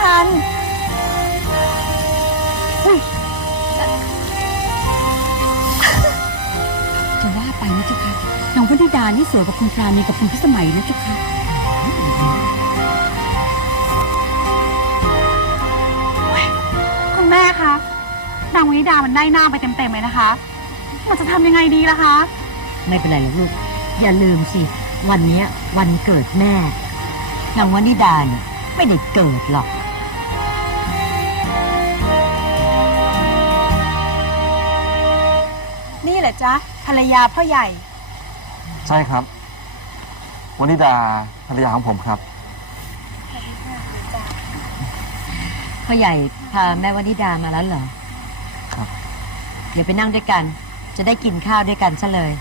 ทันจะว่าไปนะเจ้าค่ะน้องวนิดานี่สวยกว่าคุณปราณีกับคุณพิสมัยนะเจ้าค่ะคุณแม่คะนางวนิดามันได้หน้าไปเต็มๆเลยนะคะเราจะทำยังไงดีล่ะคะ ไม่เป็นไรหรอกลูก อย่าลืมสิ วันเนี้ยวันเกิดแม่นางวนิดาเนี่ยไม่ได้เกิดหรอก จ๊ะภรรยาพ่อใหญ่ ใช่ครับวนิดาภรรยาของผมครับ พ่อใหญ่พาแม่วนิดามาแล้วเหรอครับ เดี๋ยวไปนั่งด้วยกัน จะได้กินข้าวด้วยกันซะเลย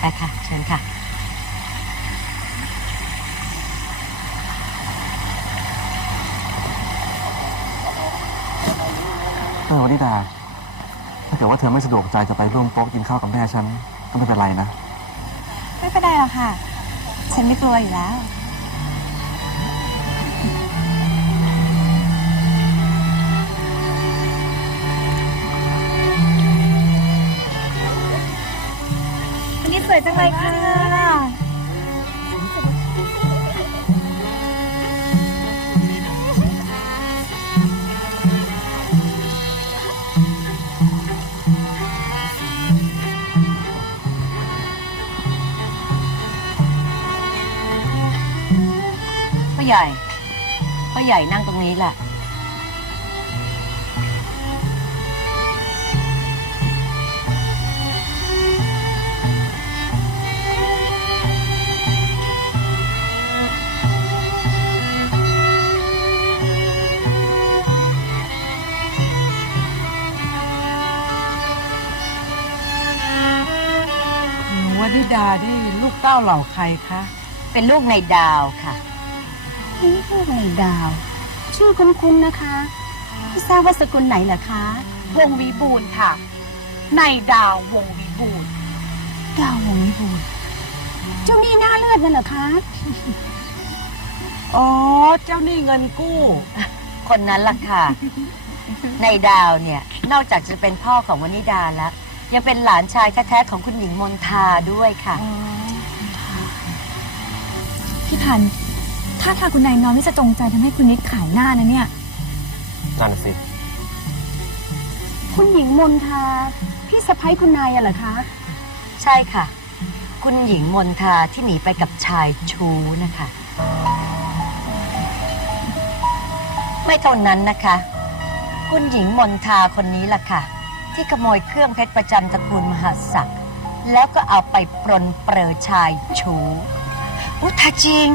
ไปค่ะเชิญค่ะ เออวนิดาถ้าเกิดว่าเธอไม่สะดวกใจจะไปร่วมโต๊ะกินข้าวกับแม่ฉันก็ไม่เป็นไรนะ ไม่เป็นไรหรอกค่ะ ฉันไม่กลัวอยู่แล้ว วันนี้สวยจังเลยค่ะ ใหญ่พ่อใหญ่นั่งตรงนี้แหละวนิดานี่ลูกเต้าเหล่าใครคะ เป็นลูกในดาวค่ะ นี่คือในดาว ชื่อคุ้นๆนะคะไม่ทราบว่าสกุลไหนเหรอคะ วงวีบูลค่ะ ในดาววงวีบูลดาววงวีบูลเจ้านี่หน้าเลือดนั่นเหรอคะอ๋อ เจ้าหนี้เงินกู้ คนนั้นล่ะค่ะ ในดาวเนี่ย นอกจากจะเป็นพ่อของวนิดาแล้ว ยังเป็นหลานชายแท้ๆของคุณหญิงมนทาด้วยค่ะ พี่พันธุ์ ถ้าทางคุณนายน้อยไม่จะจงใจทำให้คุณนิดขายหน้านะเนี่ย นั่นสิ คุณหญิงมนทาพี่สะพ้ยคุณนายอะเหรอคะ ใช่ค่ะ คุณหญิงมนทาที่หนีไปกับชายชู้นะคะ ไม่เท่านั้นนะคะ คุณหญิงมนทาคนนี้ล่ะค่ะ ที่ขโมยเครื่องเพชรประจำตระกูลมหาศักดิ์แล้วก็เอาไปปรนเปรอชายชู้อุยทาจริง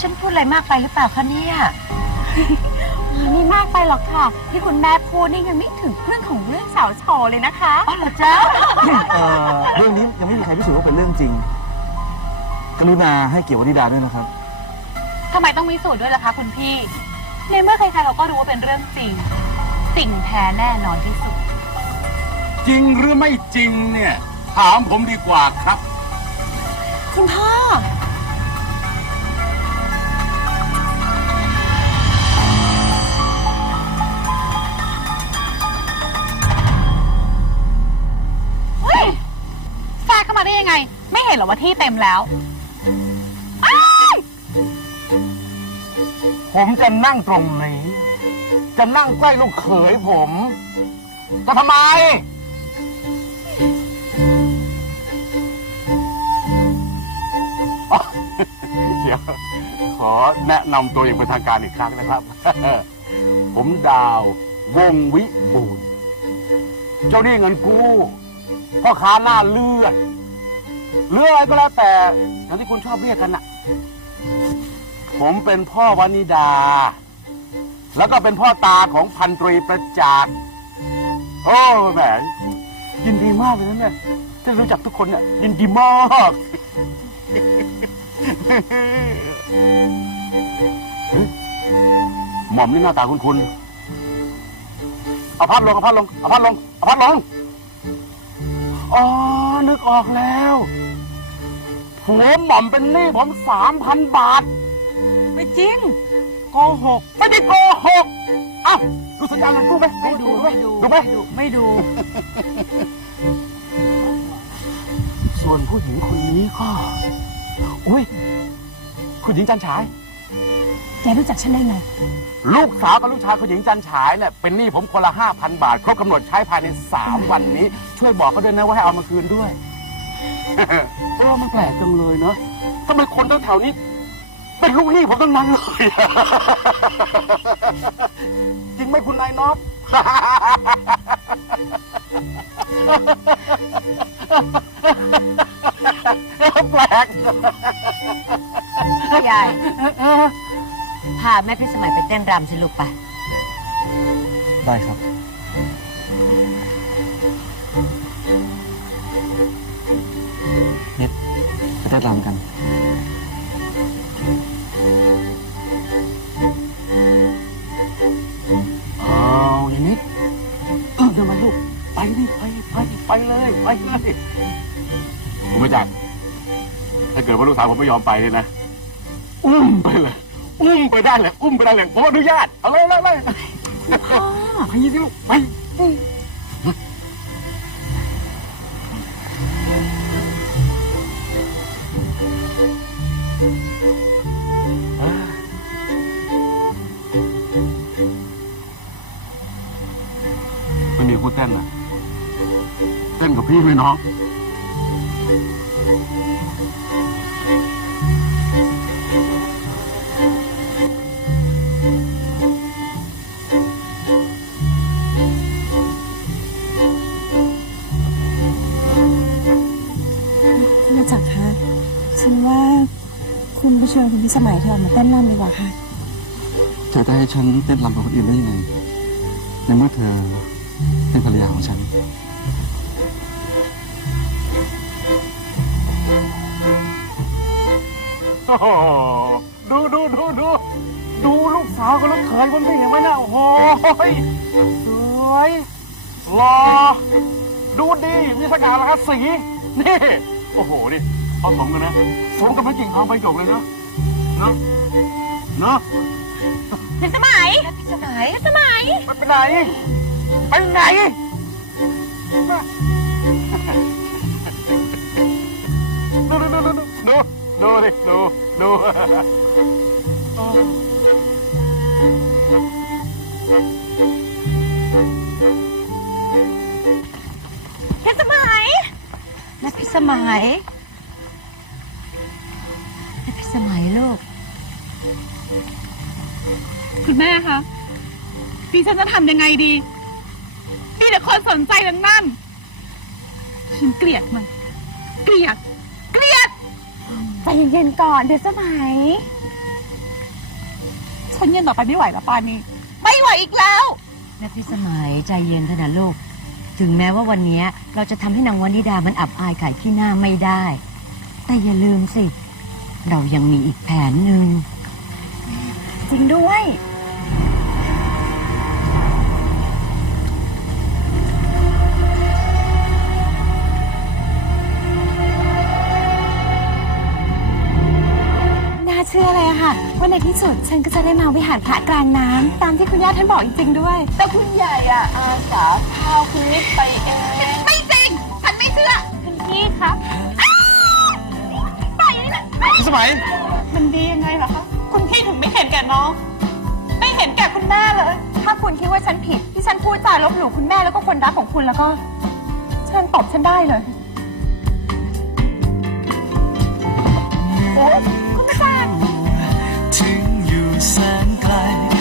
ฉันพูดอะไรมากไปหรือเปล่าคะเนี่ยนี่มากไปหรอกค่ะ ที่คุณแม่พูดนี่ยังไม่ถึงเรื่องของเรื่องสาวโชว์เลยนะคะอ๋อเหรอจ๊ะเอ่อเรื่องนี้ยังไม่มีใครพิสูจน์ว่าเป็นเรื่องจริง กรุณาให้เกียรติวนิดาด้วยนะครับ ทำไมต้องมีสูตรด้วยล่ะคะคุณพี่ ในเมื่อใครๆเขาก็รู้ว่าเป็นเรื่องจริงสิ่งแท้แน่นอนที่สุด จริงหรือไม่จริงเนี่ย ถามผมดีกว่าครับ คุณพ่อ เห็นเหรอว่าที่เต็มแล้วอ้ายผมจะนั่งตรงนี้ จะนั่งใกล้ลูกเขยผมจะทำไม เดี๋ยว ขอแนะนำตัวอย่างเป็นทางการอีกครั้งนะครับ ผมดาววงวิบูลย์เจ้าหนี้เงินกู้พ่อค้าหน้าเลือด หรืออะไรก็แล้วแต่อย่างที่คุณชอบเรียกกันน่ะ ผมเป็นพ่อวานิดา แล้วก็เป็นพ่อตาของพันตรีประจักษ์โอ้แหมยินดีมากเลยนะเนี่ยที่รู้จักทุกคนเนี่ยยินดีมากเฮ้ยหม่อมนี่หน้าตาคุณคุณเอาพัดลงเอาพัดลงเอาพัดลงเอาพัดลงอ๋อนึกออกแล้ว ผัวหม่อมเป็นหนี้ผมสามพันบาท ไม่จริง โกหก ไม่ได้โกหก เอ้าดูสัญญาเงินกู้ไหมไม่ดูไหมไม่ดูดูไหมไม่ดูไม่ดู ส่วนผู้หญิงคนนี้ก็ อุ้ย คุณหญิงจันฉาย แกรู้จักฉันได้ไง ลูกสาวกับลูกชายคุณหญิงจันฉายเนี่ยเป็นหนี้ผมคนละห้าพันบาท ครบกำหนดใช้ภายในสามวันนี้ ช่วยบอกเขาด้วยนะว่าให้เอามาคืนด้วย เออมันแปลกจังเลยเนอะทำไมคนแถวๆนี้ เป็นลูกหนี้ผมตั้งนั้นเลย จริงไหมคุณนายน็อตแปลกยายพาแม่พิสมัยไปเต้นรำสิลูกไป ได้ครับ ต้นรำกันเอาอย่างนี้เออเดี๋ยวมาลูก ไปดิไปไปไปเลยไปเลยผมไม่จัดถ้าเกิดว่าลูกสาวผมไม่ยอมไปเลยนะ อุ้มไปเลย อุ้มไปได้เลยอุ้มไปได้เลยผมอนุญาต เอาเลยเลยเลยไปสิลูกไป ไม่มีคู่เต้นอะเต้นกับพี่ไหมน้องคุณมาจักคะฉันว่าคุณไปชวนคุณพิสมัยเธอมาเต้นรำดีกว่าค่ะ เธอจะให้ฉันเต้นรำกับคนอื่นได้ยังไงในเมื่อเธอ เป็นภรรยาของฉัน โอ้โหดูดูดูดูดูลูกสาวกับลูกเขยผมสิเห็นไหมนะโอ้โหสวยหล่อดูดี มีสง่าราศี นี่ โอ้โหนี่เอาสมกันนะสมกับพระกิ่งทองใบหยกเลยนะเนาะเนาะพิสมัยพิสมัยพิสมัยไปไปไหน ไปไหนมาดูดูดูดูดูดูดิดูดูพิสมัยแม่พิสมัยแม่พิสมัยลูก คุณแม่คะดิฉันจะทำยังไงดี มีแต่คนสนใจดังนั้นฉันเกลียดมัน เกลียด เกลียด ใจเย็นๆก่อนพิสมัย ฉันเย็นต่อไปไม่ไหวแล้วปานนี้ ไม่ไหวอีกแล้วแม่พิสมัยใจเย็นเถอะนะลูก ถึงแม้ว่าวันนี้เราจะทำให้นางวันนิดามันอับอายขายที่หน้าไม่ได้ แต่อย่าลืมสิ เรายังมีอีกแผนหนึ่ง จริงด้วย เชื่อเลยอะค่ะว่าในที่สุดฉันก็จะได้มาวิหารพระกลางน้ำตามที่คุณย่าท่านบอกจริงๆด้วย แต่คุณใหญ่อะอาสาพาคุณนิดไปเอง ไม่จริง ฉันไม่เชื่อ คุณพี่ครับไปเลยนะ สมัย มันดียังไงเหรอคะ คุณพี่ถึงไม่เห็นแก่น้อง ไม่เห็นแก่คุณแม่เลย ถ้าคุณคิดว่าฉันผิด ที่ฉันพูดจาลบหลู่คุณแม่แล้วก็คนรักของคุณแล้วก็เชิญตบฉันได้เลย 散开。